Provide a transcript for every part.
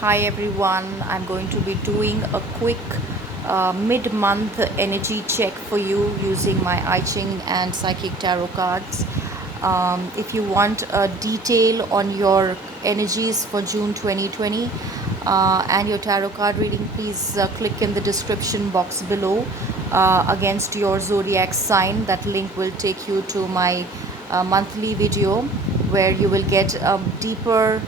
Hi everyone, I'm going to be doing a quick mid-month energy check for you using my I Ching and Psychic Tarot cards. If you want a detail on your energies for June 2020 and your tarot card reading, please click in the description box below against your zodiac sign. That link will take you to my monthly video where you will get a deeper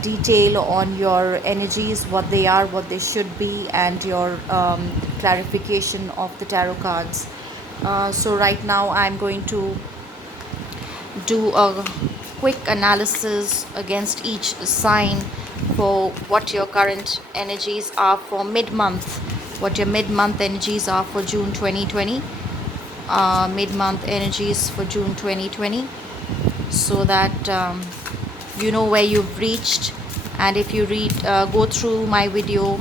detail on your energies, what they are, what they should be, and your clarification of the tarot cards. So right now I'm going to do a quick analysis against each sign for what your current energies are for mid-month, what your mid-month energies are for June 2020, mid-month energies for June 2020, so that you know where you've reached. And if you go through my video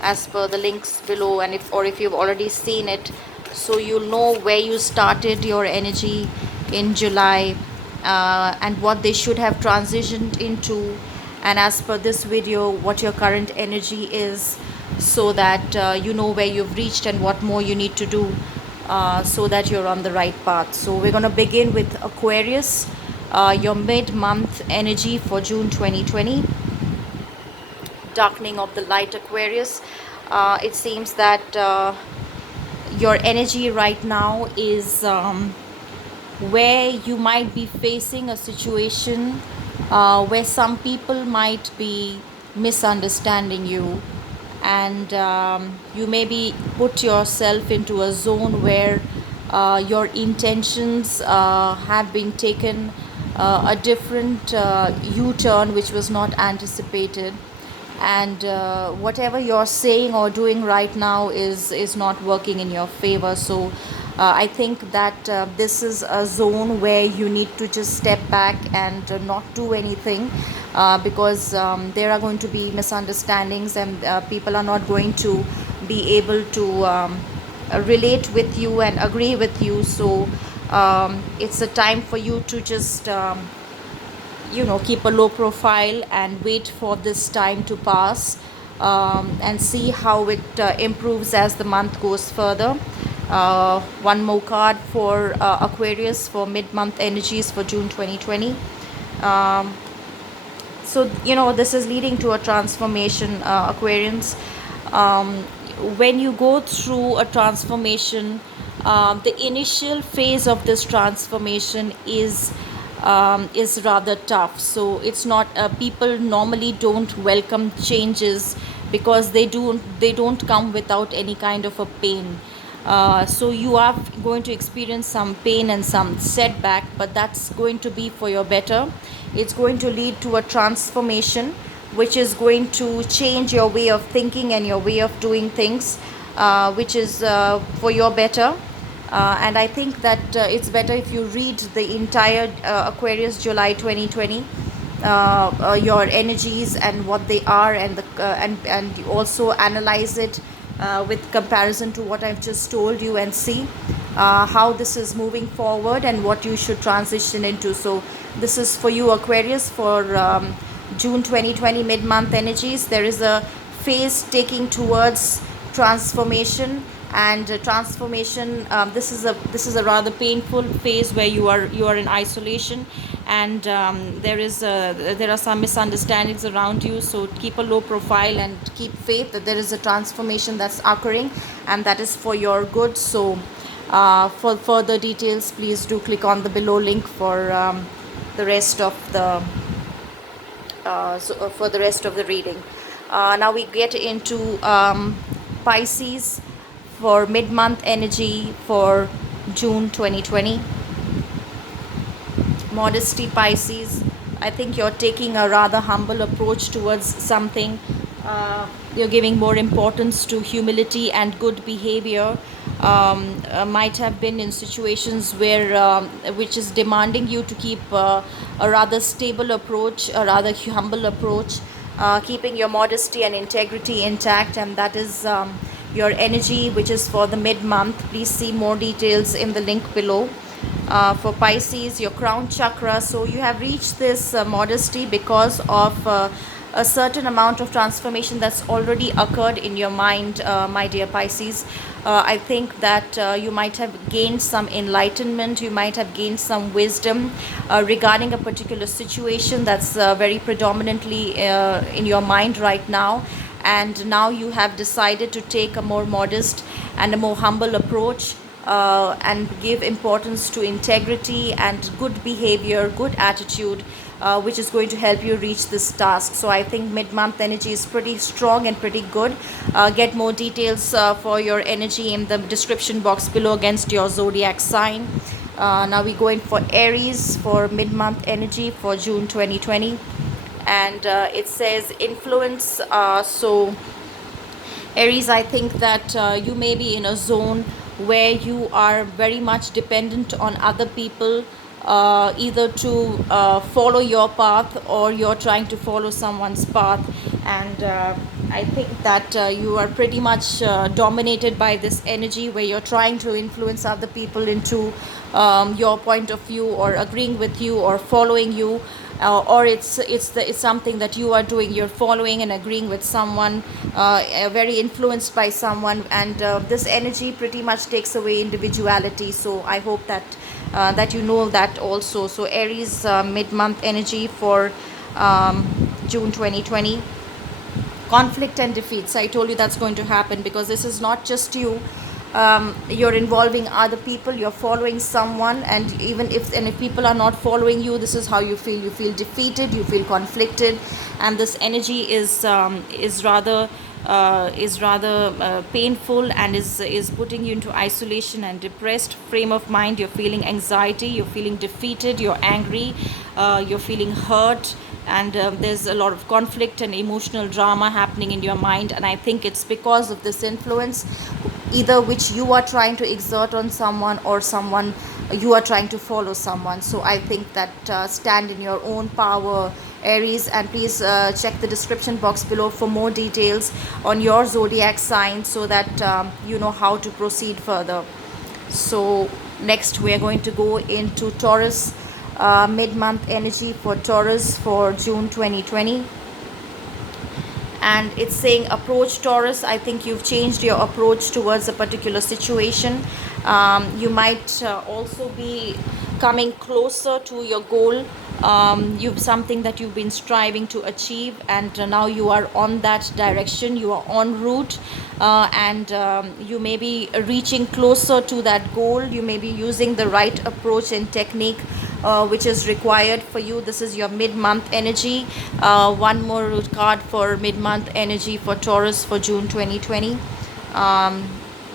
as per the links below, and if you've already seen it, so you'll know where you started your energy in July, and what they should have transitioned into, and as per this video what your current energy is, so that you know where you've reached and what more you need to do, so that you're on the right path. So we're going to begin with Aquarius, your mid-month energy for June 2020. Darkening of the light, Aquarius. It seems that your energy right now is where you might be facing a situation where some people might be misunderstanding you, and you maybe put yourself into a zone where your intentions have been taken a different U-turn which was not anticipated, and whatever you're saying or doing right now is not working in your favor. So I think that this is a zone where you need to just step back and not do anything, because there are going to be misunderstandings, and people are not going to be able to relate with you and agree with you. So it's a time for you to just keep a low profile and wait for this time to pass, and see how it improves as the month goes further. One more card for Aquarius for mid-month energies for June 2020. um, so this is leading to a transformation, Aquarians. um, when you go through a transformation, the initial phase of this transformation is rather tough. So it's not, people normally don't welcome changes because they don't come without any kind of a pain. So you are going to experience some pain and some setback, but that's going to be for your better. It's going to lead to a transformation which is going to change your way of thinking and your way of doing things, which is for your better. And I think that it's better if you read the entire Aquarius July 2020, your energies and what they are, and and you also analyze it with comparison to what I've just told you, and see how this is moving forward and what you should transition into. So this is for you, Aquarius, for June 2020 mid-month energies. There is a phase taking towards transformation, and transformation, this is a rather painful phase where you are in isolation, and there are some misunderstandings around you. So keep a low profile and keep faith that there is a transformation that's occurring, and that is for your good. So for further details, please do click on the below link for the rest of the for the rest of the reading. Now we get into Pisces for mid-month energy for June 2020. Modesty, Pisces. I think you're taking a rather humble approach towards something. You're giving more importance to humility and good behavior. Might have been in situations where which is demanding you to keep a rather stable approach, a rather humble approach, keeping your modesty and integrity intact, and that is your energy which is for the mid-month. Please see more details in the link below. For Pisces, your crown chakra. So you have reached this modesty because of a certain amount of transformation that's already occurred in your mind, my dear Pisces. I think that you might have gained some enlightenment, you might have gained some wisdom regarding a particular situation that's very predominantly in your mind right now. And now you have decided to take a more modest and a more humble approach, and give importance to integrity and good behavior, good attitude, which is going to help you reach this task. So I think mid-month energy is pretty strong and pretty good. Get more details for your energy in the description box below against your zodiac sign. Now we're going for Aries for mid-month energy for June 2020, and it says influence. So Aries, I think that you may be in a zone where you are very much dependent on other people, either to follow your path or you're trying to follow someone's path. And I think that you are pretty much dominated by this energy where you're trying to influence other people into your point of view, or agreeing with you, or following you, or it's something that you are doing, you're following and agreeing with someone, very influenced by someone, and this energy pretty much takes away individuality. So I hope that that you know that also. So Aries, mid-month energy for June 2020. Conflict and defeats, I told you that's going to happen, because this is not just you. You're involving other people, you're following someone, and even if people are not following you, this is how you feel defeated, you feel conflicted, and this energy is rather painful, and is putting you into isolation and depressed frame of mind. You're feeling anxiety, you're feeling defeated, you're angry, you're feeling hurt, and there's a lot of conflict and emotional drama happening in your mind. And I think it's because of this influence, either which you are trying to exert on someone, or someone you are trying to follow someone. So I think that stand in your own power, Aries, and please check the description box below for more details on your zodiac sign, so that you know how to proceed further. So next we are going to go into Taurus, mid-month energy for Taurus for June 2020. And it's saying approach Taurus. I think you've changed your approach towards a particular situation. You might also be coming closer to your goal. You've something that you've been striving to achieve, and now you are on that direction, you are en route, and you may be reaching closer to that goal. You may be using the right approach and technique which is required for you. This is your mid-month energy. One more card for mid-month energy for Taurus for June 2020.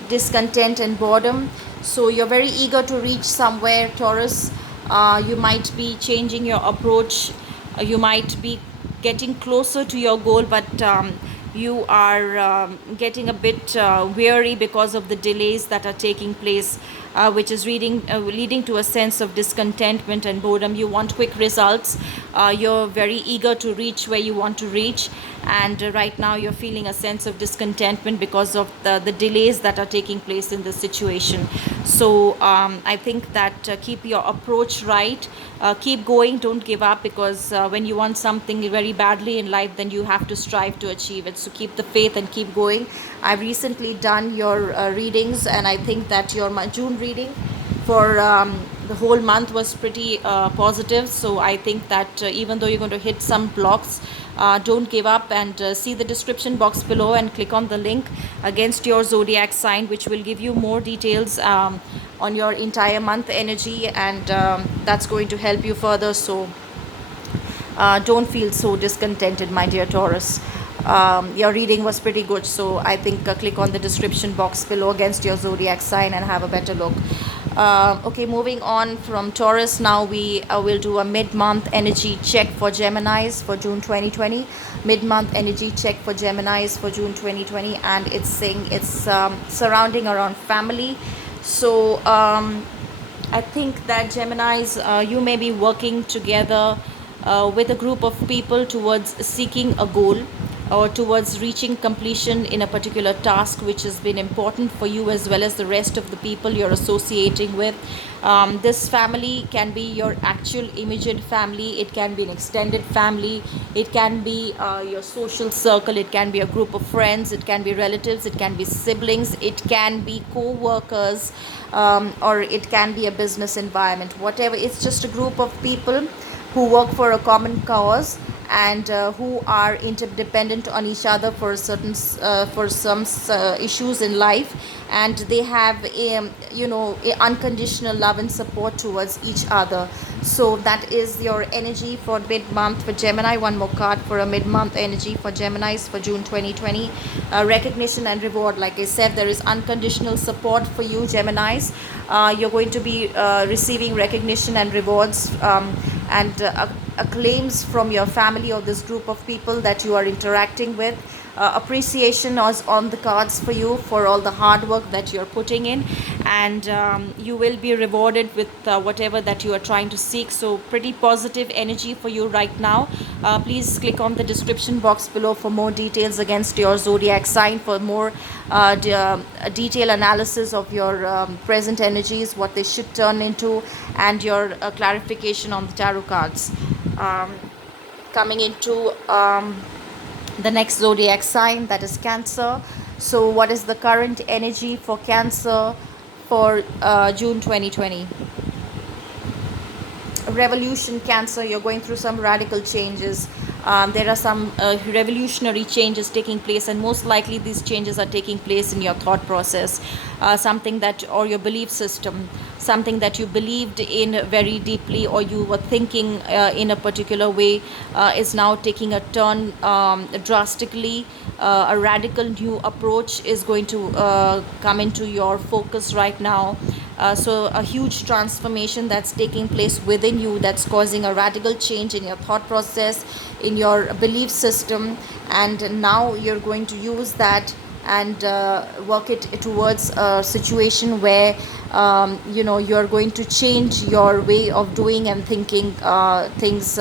Discontent and boredom. So you're very eager to reach somewhere, Taurus. You might be changing your approach. You might be getting closer to your goal, but you are getting a bit weary because of the delays that are taking place, which is leading to a sense of discontentment and boredom. You want quick results. You're very eager to reach where you want to reach, and right now you're feeling a sense of discontentment because of the delays that are taking place in this situation. So I think that keep your approach right. Keep going, don't give up, because when you want something very badly in life, then you have to strive to achieve it. So keep the faith and keep going. I've recently done your readings, and I think that your June reading for the whole month was pretty positive. So I think that even though you're going to hit some blocks, don't give up, and see the description box below and click on the link against your zodiac sign, which will give you more details on your entire month energy, and that's going to help you further. So don't feel so discontented, my dear Taurus. Your reading was pretty good, so I think click on the description box below against your zodiac sign and have a better look. Okay, moving on from Taurus, now we will do a mid-month energy check for Geminis for June 2020. Mid-month energy check for Geminis for June 2020, and it's saying it's surrounding around family. So I think that Geminis, you may be working together with a group of people towards seeking a goal. or towards reaching completion in a particular task which has been important for you as well as the rest of the people you're associating with. This family can be your actual immediate family, it can be an extended family, it can be your social circle, it can be a group of friends, it can be relatives, it can be siblings, it can be co workers, or it can be a business environment, whatever. It's just a group of people who work for a common cause and who are interdependent on each other for certain for some issues in life, and they have unconditional love and support towards each other. So that is your energy for mid month for Gemini. One more card for a mid month energy for Geminis for June 2020. Recognition and reward, like I said, there is unconditional support for you Geminis. You're going to be receiving recognition and rewards, and acclaims from your family or this group of people that you are interacting with. Appreciation is on the cards for you for all the hard work that you're putting in, and you will be rewarded with whatever that you are trying to seek. So pretty positive energy for you right now. Please click on the description box below for more details against your zodiac sign, for more detailed analysis of your present energies, what they should turn into, and your clarification on the tarot cards. Coming into the next zodiac sign, that is Cancer. So what is the current energy for Cancer for June 2020? Revolution, Cancer. You're going through some radical changes. There are some revolutionary changes taking place, and most likely these changes are taking place in your thought process, something that, or your belief system, something that you believed in very deeply, or you were thinking in a particular way, is now taking a turn drastically. A radical new approach is going to come into your focus right now. So a huge transformation that's taking place within you, that's causing a radical change in your thought process, in your belief system, and now you're going to use that and work it towards a situation where you're going to change your way of doing and thinking things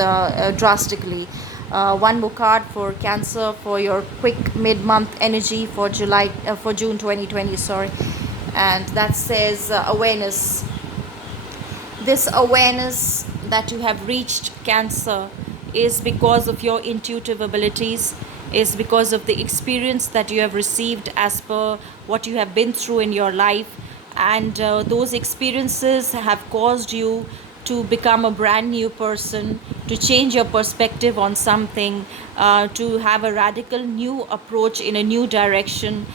drastically. One more card for Cancer for your quick mid-month energy for June 2020, sorry, and that says awareness. This awareness that you have reached, Cancer, is because of your intuitive abilities, is because of the experience that you have received as per what you have been through in your life, and those experiences have caused you to become a brand new person, to change your perspective on something, to have a radical new approach in a new direction,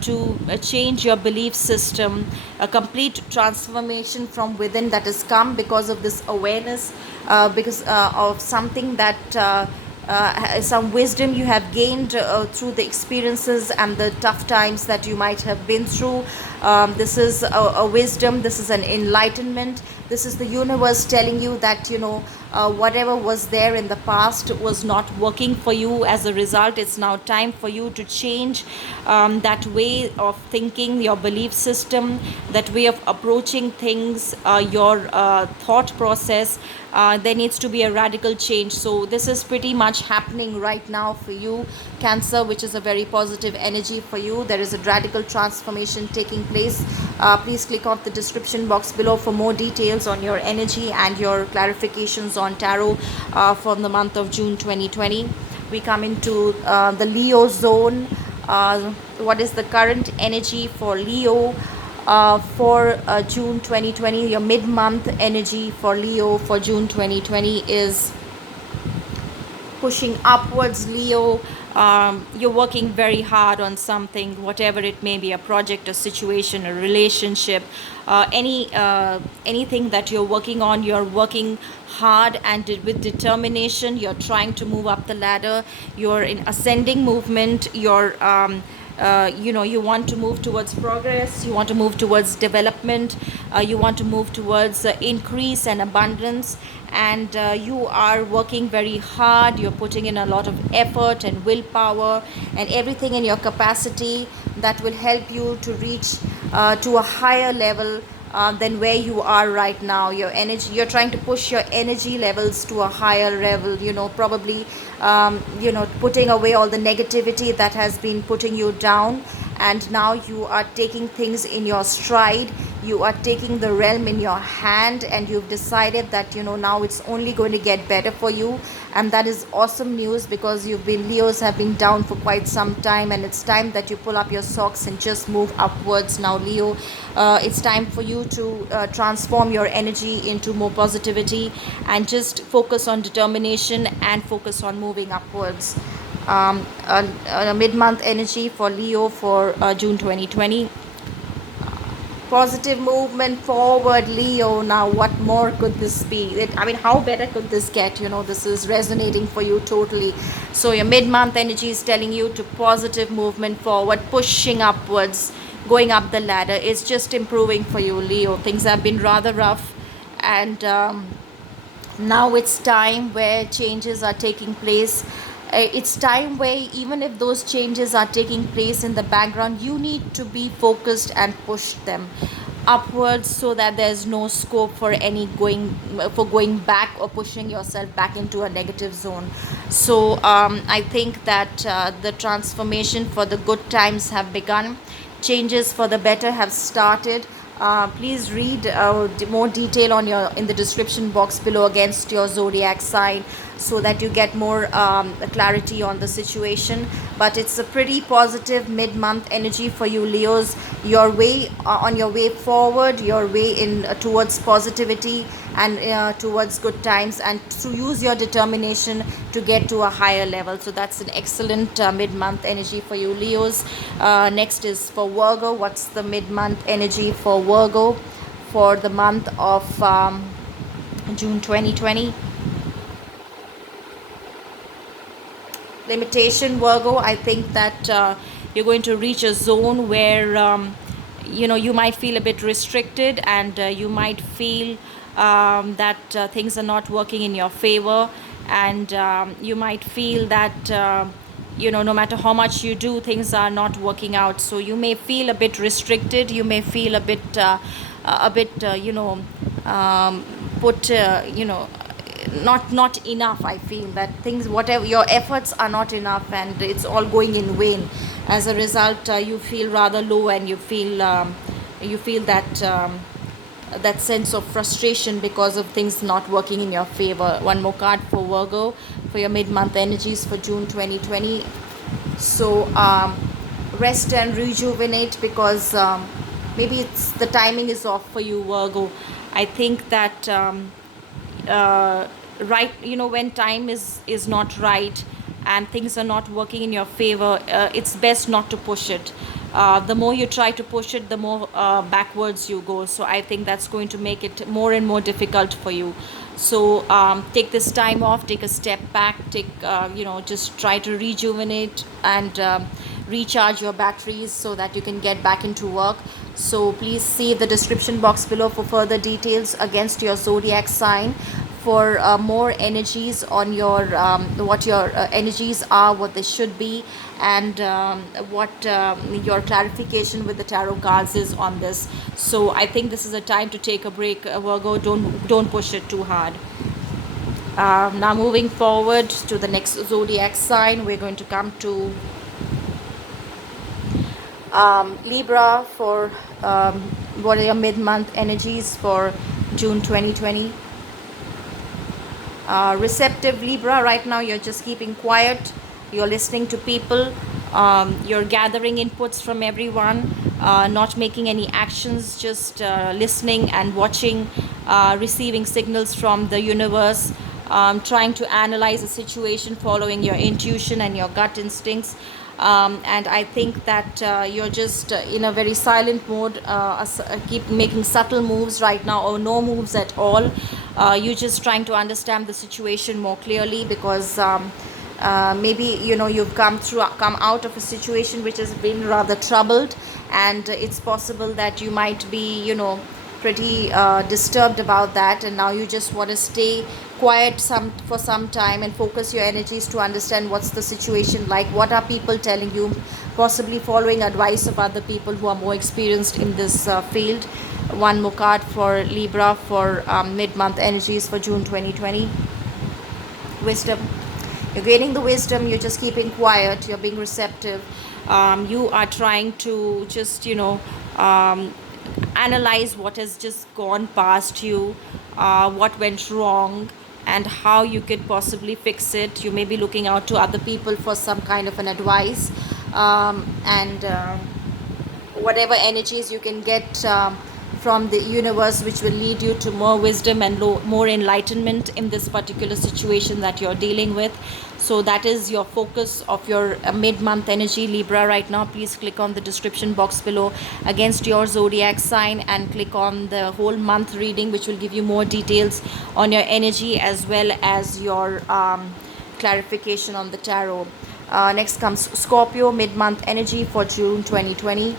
to change your belief system, a complete transformation from within that has come because of this awareness, because of something that some wisdom you have gained through the experiences and the tough times that you might have been through. This is a wisdom, this is an enlightenment, this is the universe telling you that whatever was there in the past was not working for you. As a result, it's now time for you to change that way of thinking, your belief system, that way of approaching things, your thought process. There needs to be a radical change. So this is pretty much happening right now for you, Cancer, which is a very positive energy for you. There is a radical transformation taking place. Please click on the description box below for more details on your energy and your clarifications on tarot for the month of June 2020. We come into the Leo zone. What is the current energy for Leo for June 2020? Your mid-month energy for Leo for June 2020 is pushing upwards, Leo. You're working very hard on something, whatever it may be, a project, a situation, a relationship, anything that you're working on. You're working hard and with determination. You're trying to move up the ladder. You're in ascending movement. You want to move towards progress, you want to move towards development, you want to move towards increase and abundance, and you are working very hard. You're putting in a lot of effort and willpower and everything in your capacity that will help you to reach to a higher level than where you are right now. Your energy, you're trying to push your energy levels to a higher level, probably putting away all the negativity that has been putting you down, and now you are taking things in your stride. You are taking the realm in your hand, and you've decided that now it's only going to get better for you. And that is awesome news, because Leos have been down for quite some time, and it's time that you pull up your socks and just move upwards now, Leo. It's time for you to transform your energy into more positivity, and just focus on determination and focus on moving upwards. A mid-month energy for Leo for June 2020. Positive movement forward, Leo. Now what more could this be? How better could this get? This is resonating for you totally. So your mid-month energy is telling you to positive movement forward, pushing upwards, going up the ladder. It's just improving for you, Leo. Things have been rather rough, and now it's time where changes are taking place. It's time where, even if those changes are taking place in the background, you need to be focused and push them upwards, so that there's no scope for going back or pushing yourself back into a negative zone. So I think that the transformation for the good times have begun. Changes for the better have started. Please read more detail in the description box below against your zodiac sign, so that you get more clarity on the situation. But it's a pretty positive mid-month energy for you, Leos. Your way on your way forward, your way in towards positivity, and towards good times, and to use your determination to get to a higher level. So that's an excellent mid-month energy for you, Leos. Next is for Virgo. What's the mid-month energy for Virgo for the month of June 2020? Limitation, Virgo. I think that you're going to reach a zone where you might feel a bit restricted, and you might feel that things are not working in your favor, and you might feel that no matter how much you do, things are not working out. So you may feel a bit restricted, you may feel a bit put not enough. I feel that things, whatever your efforts, are not enough, and it's all going in vain. As a result, you feel rather low, and you feel that sense of frustration because of things not working in your favor. One more card for Virgo for your mid-month energies for June 2020. So rest and rejuvenate, because maybe it's the timing is off for you, Virgo. I think that right, when time is not right, and things are not working in your favor, it's best not to push it. The more you try to push it, the more backwards you go. So I think that's going to make it more and more difficult for you. So take this time off, take a step back, just try to rejuvenate and recharge your batteries, so that you can get back into work. So please see the description box below for further details against your zodiac sign, for more energies on your what your energies are, what they should be, and what your clarification with the tarot cards is on this. So I think this is a time to take a break, Virgo. Don't push it too hard. Now moving forward to the next zodiac sign, we're going to come to Libra for what are your mid-month energies for June 2020. Receptive Libra, right now you're just keeping quiet, you're listening to people, you're gathering inputs from everyone, not making any actions, just listening and watching, receiving signals from the universe, trying to analyze a situation, following your intuition and your gut instincts. And I think that you're just in a very silent mode, keep making subtle moves right now, or no moves at all. You're just trying to understand the situation more clearly, because maybe you've come out of a situation which has been rather troubled, and it's possible that you might be pretty disturbed about that, and now you just want to stay quiet for some time and focus your energies to understand what's the situation like, what are people telling you, possibly following advice of other people who are more experienced in this field. One more card for Libra for mid-month energies for June 2020. Wisdom. You're gaining the wisdom, you're just keeping quiet, you're being receptive. You are trying to just, analyze what has just gone past you, what went wrong, and how you could possibly fix it. You may be looking out to other people for some kind of an advice, and whatever energies you can get from the universe, which will lead you to more wisdom and more enlightenment in this particular situation that you're dealing with. So that is your focus of your mid-month energy, Libra, right now. Please click on the description box below against your zodiac sign and click on the whole month reading, which will give you more details on your energy as well as your clarification on the tarot. Next comes Scorpio, mid-month energy for June 2020,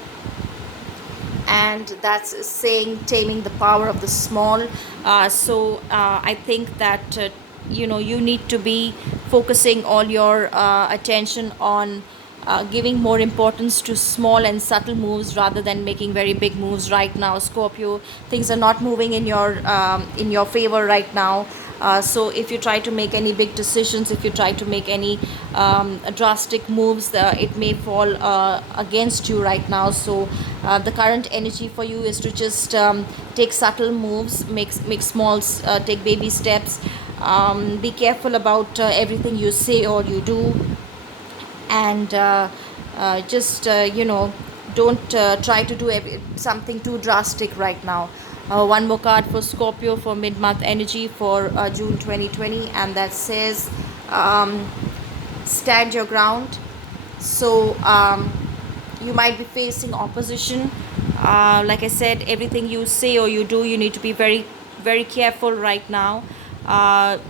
and that's saying taming the power of the small. I think that you need to be focusing all your attention on giving more importance to small and subtle moves rather than making very big moves right now, Scorpio. Things are not moving in your favor right now. So if you try to make any big decisions, if you try to make any drastic moves, it may fall against you right now. So the current energy for you is to just take subtle moves, make small, take baby steps. Be careful about everything you say or you do, and just don't try to do something too drastic right now. One more card for Scorpio for mid-month energy for June 2020, and that says stand your ground. So you might be facing opposition. Like I said, everything you say or you do, you need to be very, very careful right now.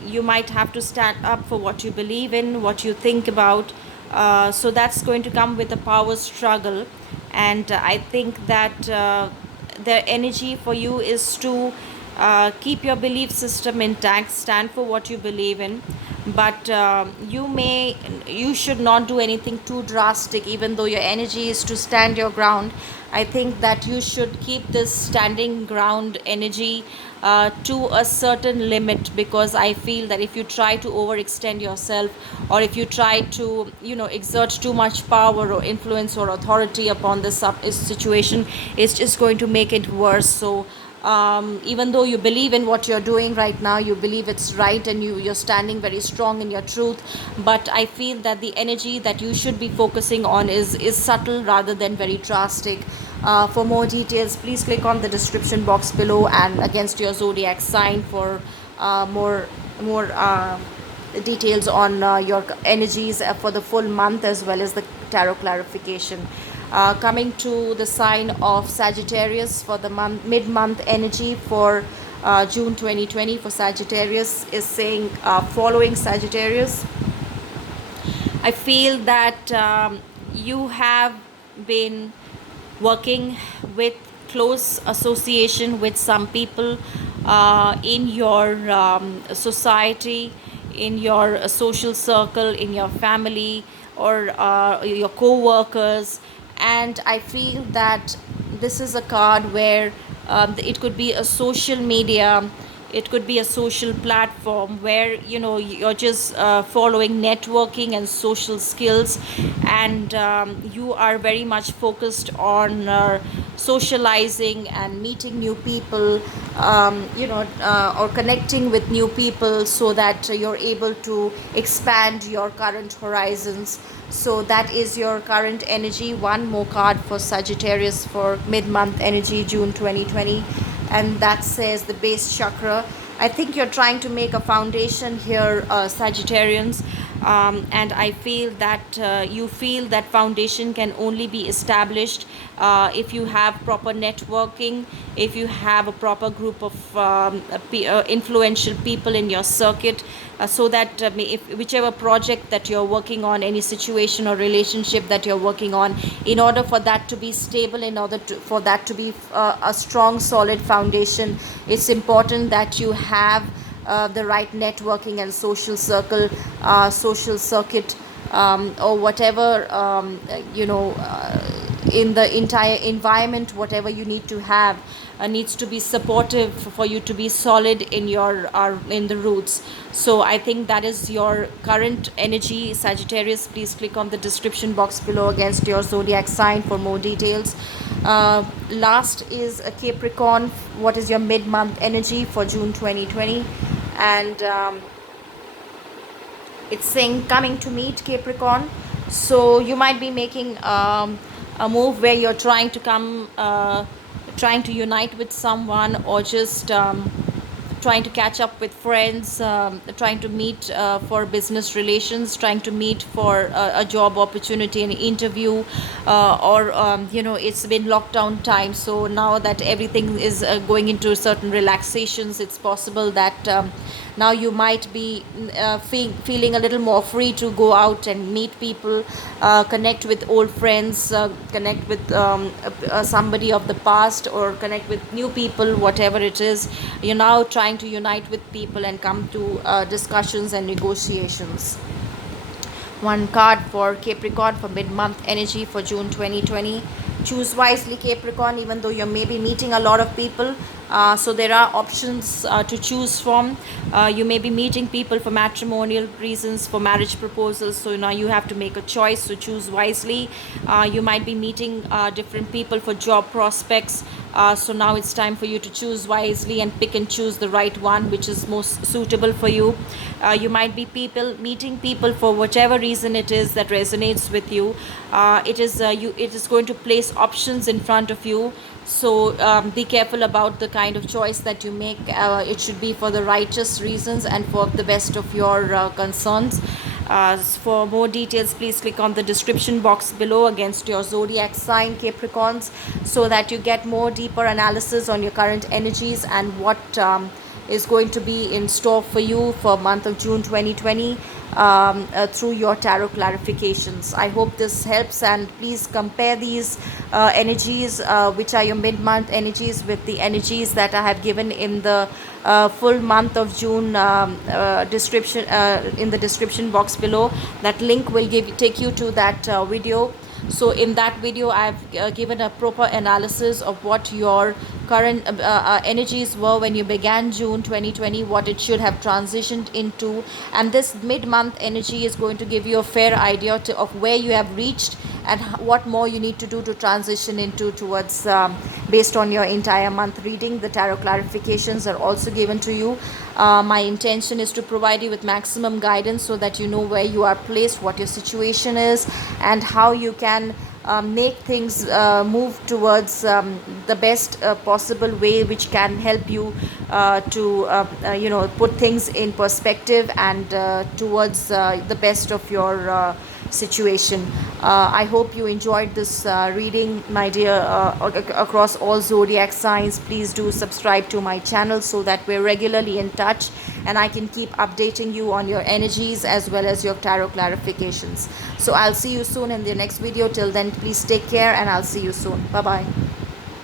You might have to stand up for what you believe in, what you think about. So that's going to come with a power struggle. And I think that the energy for you is to keep your belief system intact, stand for what you believe in. But you should not do anything too drastic, even though your energy is to stand your ground. I think that you should keep this standing ground energy to a certain limit, because I feel that if you try to overextend yourself, or if you try to exert too much power or influence or authority upon this situation, it's just going to make it worse. So even though you believe in what you're doing right now, you believe it's right, and you're standing very strong in your truth, but I feel that the energy that you should be focusing on is subtle rather than very drastic. For more details, please click on the description box below and against your zodiac sign for more details on your energies for the full month, as well as the tarot clarification. Coming to the sign of Sagittarius for the mid-month energy for June 2020 for Sagittarius is saying following Sagittarius. I feel that you have been working with close association with some people in your society, in your social circle, in your family, or your co-workers. And I feel that this is a card where it could be a social media, it could be a social platform where you're just following networking and social skills, and you are very much focused on socializing and meeting new people, or connecting with new people, so that you're able to expand your current horizons. So that is your current energy. One more card for Sagittarius for mid-month energy June 2020, and that says the base chakra. I think you're trying to make a foundation here, Sagittarians, and I feel that you feel that foundation can only be established if you have proper networking, if you have a proper group of influential people in your circuit, so that if whichever project that you're working on, any situation or relationship that you're working on, in order for that to be stable, in order for that to be a strong solid foundation, it's important that you have the right networking and social circle, social circuit or whatever, in the entire environment, whatever you need to have needs to be supportive for you to be solid in your in the roots. So I think that is your current energy, Sagittarius. Please click on the description box below against your zodiac sign for more details. Last is a Capricorn. What is your mid-month energy for June 2020? And it's saying coming to meet, Capricorn. So you might be making a move where you're trying to trying to unite with someone, or just trying to catch up with friends, trying to meet for business relations, trying to meet for a job opportunity, an interview, or it's been lockdown time. So now that everything is going into certain relaxations, it's possible that now you might be feeling a little more free to go out and meet people, connect with old friends, connect with somebody of the past, or connect with new people, whatever it is. You're now trying to unite with people and come to discussions and negotiations. One card for Capricorn for mid-month energy for June 2020. Choose wisely, Capricorn, even though you may be meeting a lot of people. So there are options to choose from. You may be meeting people for matrimonial reasons, for marriage proposals. So now you have to make a choice. So choose wisely. You might be meeting different people for job prospects. So now it's time for you to choose wisely and pick and choose the right one which is most suitable for you. You might be meeting people for whatever reason it is that resonates with you. It is going to place options in front of you. So be careful about the kind of choice that you make. It should be for the righteous reasons and for the best of your concerns. For more details, please click on the description box below against your zodiac sign, Capricorns, so that you get more deeper analysis on your current energies and what is going to be in store for you for month of June 2020 through your tarot clarifications. I hope this helps, and please compare these energies, which are your mid-month energies, with the energies that I have given in the full month of June description, in the description box below. That link will take you to that video. So in that video, I've given a proper analysis of what your current energies were when you began June 2020, what it should have transitioned into, and this mid-month energy is going to give you a fair idea of where you have reached and what more you need to do to transition into towards, based on your entire month reading. The tarot clarifications are also given to you. My intention is to provide you with maximum guidance so that you know where you are placed, what your situation is, and how you can make things move towards the best possible way, which can help you to put things in perspective and towards the best of your situation. I hope you enjoyed this reading, my dear, across all zodiac signs. Please do subscribe to my channel so that we're regularly in touch and I can keep updating you on your energies as well as your tarot clarifications. So I'll see you soon in the next video. Till then, please take care and I'll see you soon. Bye bye.